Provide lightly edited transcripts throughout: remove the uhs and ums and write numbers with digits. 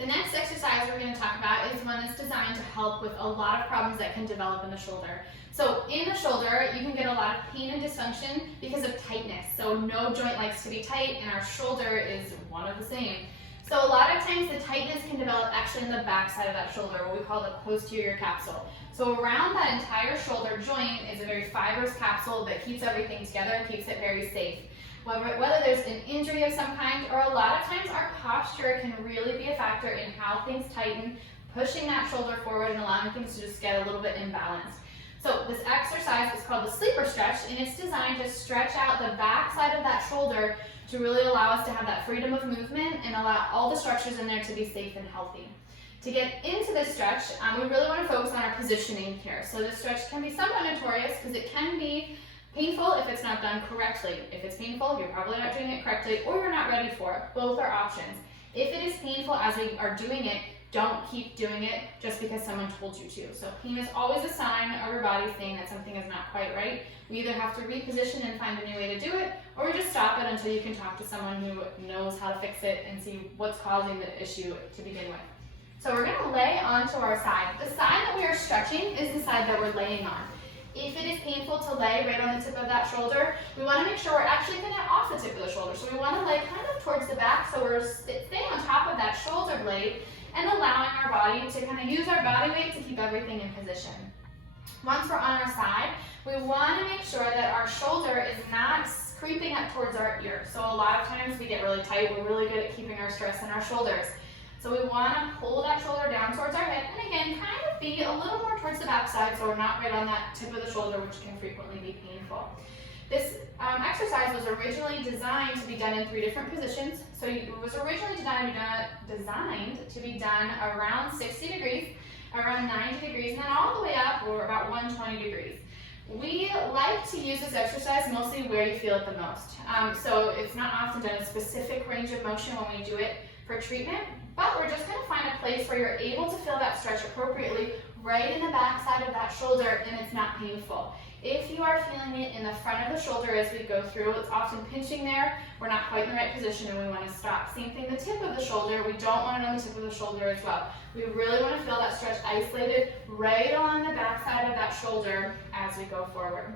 The next exercise we're going to talk about is one that's designed to help with a lot of problems that can develop in the shoulder. So in the shoulder, you can get a lot of pain and dysfunction because of tightness. So no joint likes to be tight, and our shoulder is one of the same. So a lot of times the tightness can develop actually in the back side of that shoulder, what we call the posterior capsule. So around that entire shoulder joint is a very fibrous capsule that keeps everything together and keeps it very safe. Whether there's an injury of some kind, or a lot of times our posture can really be a factor in how things tighten, pushing that shoulder forward and allowing things to just get a little bit imbalanced. So this exercise is called the sleeper stretch, and it's designed to stretch out the back side of that shoulder to really allow us to have that freedom of movement and allow all the structures in there to be safe and healthy. To get into this stretch, we really want to focus on our positioning here. So this stretch can be somewhat notorious because it can be painful if it's not done correctly. If it's painful, you're probably not doing it correctly, or you're not ready for it. Both are options. If it is painful as we are doing it, don't keep doing it just because someone told you to. So pain is always a sign of your body saying that something is not quite right. We either have to reposition and find a new way to do it, or we just stop it until you can talk to someone who knows how to fix it and see what's causing the issue to begin with. So we're going to lay onto our side. The side that we are stretching is the side that we're laying on. If it is painful to lay right on the tip of that shoulder, we want to make sure we're actually going to off the tip of the shoulder. So we want to lay kind of towards the back, so we're staying on top of that shoulder blade and allowing our body to kind of use our body weight to keep everything in position. Once we're on our side, we want to make sure that our shoulder is not creeping up towards our ear. So a lot of times we get really tight, we're really good at keeping our stress in our shoulders. So we want to pull that shoulder down towards our hip, and again, kind of be a little more towards the back side so we're not right on that tip of the shoulder, which can frequently be painful. This exercise was originally designed to be done in 3 different positions. So it was originally designed to be done around 60 degrees, around 90 degrees, and then all the way up, or about 120 degrees. We like to use this exercise mostly where you feel it the most. So it's not often done in a specific range of motion when we do it for treatment, but we're just going to find a place where you're able to feel that stretch appropriately right in the back side of that shoulder and it's not painful. If you are feeling it in the front of the shoulder as we go through, it's often pinching there, we're not quite in the right position and we want to stop. Same thing, the tip of the shoulder, we don't want it on the tip of the shoulder as well. We really want to feel that stretch isolated right along the back side of that shoulder as we go forward.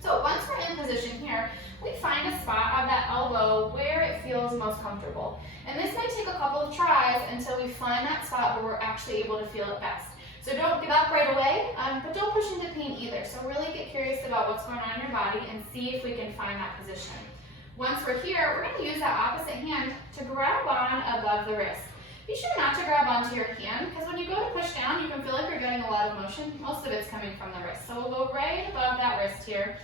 So once we're in position here, we find a spot of that elbow where it feels most comfortable. And this might take a couple of tries until we find that spot where we're actually able to feel it best. So don't give up right away, but don't push into pain either. So really get curious about what's going on in your body and see if we can find that position. Once we're here, we're going to use that opposite hand to grab on above the wrist. Be sure not to grab onto your hand, because when you go to push down, you can feel like you're getting a lot of motion. Most of it's coming from the wrist. So we'll go right above that wrist here.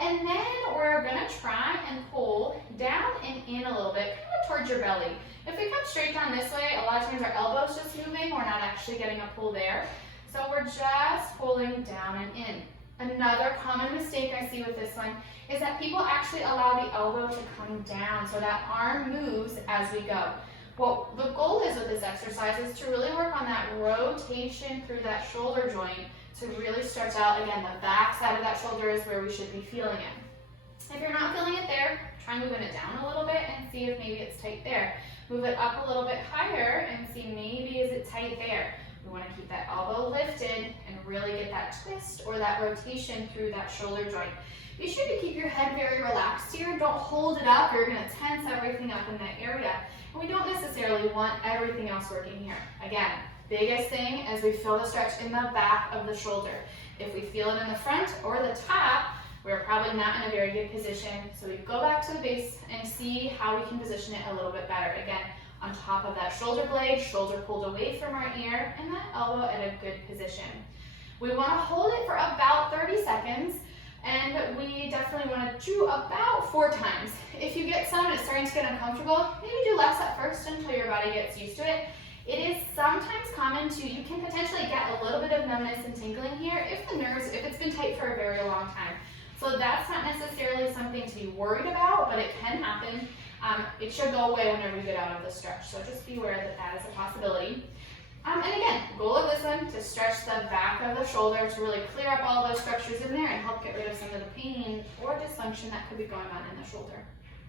And then we're going to try and pull down and in a little bit, kind of towards your belly. If we come straight down this way, a lot of times our elbow's just moving, we're not actually getting a pull there. So we're just pulling down and in. Another common mistake I see with this one is that people actually allow the elbow to come down so that arm moves as we go. Well, the goal is with this exercise is to really work on that rotation through that shoulder joint to really stretch out, again, the back side of that shoulder is where we should be feeling it. If you're not feeling it there, try moving it down a little bit and see if maybe it's tight there. Move it up a little bit higher and see maybe is it tight there. We want to keep that elbow lifted and really get that twist or that rotation through that shoulder joint. Be sure to keep your head very relaxed here. Don't hold it up. You're going to tense everything up in that area. And we don't necessarily want everything else working here. Again, biggest thing is we feel the stretch in the back of the shoulder. If we feel it in the front or the top, we're probably not in a very good position. So we go back to the base and see how we can position it a little bit better. Again, on top of that shoulder blade, shoulder pulled away from our ear, and that elbow at a good position. We want to hold it for about 30 seconds, and we definitely want to do about 4 times. If you get some and it's starting to get uncomfortable, maybe do less at first until your body gets used to it. It is sometimes common you can potentially get a little bit of numbness and tingling here if it's been tight for a very long time. So that's not necessarily something to be worried about, but it can happen. It should go away whenever you get out of the stretch. So just be aware that that is a possibility. And again, goal of this one, to stretch the back of the shoulder to really clear up all those structures in there and help get rid of some of the pain or dysfunction that could be going on in the shoulder.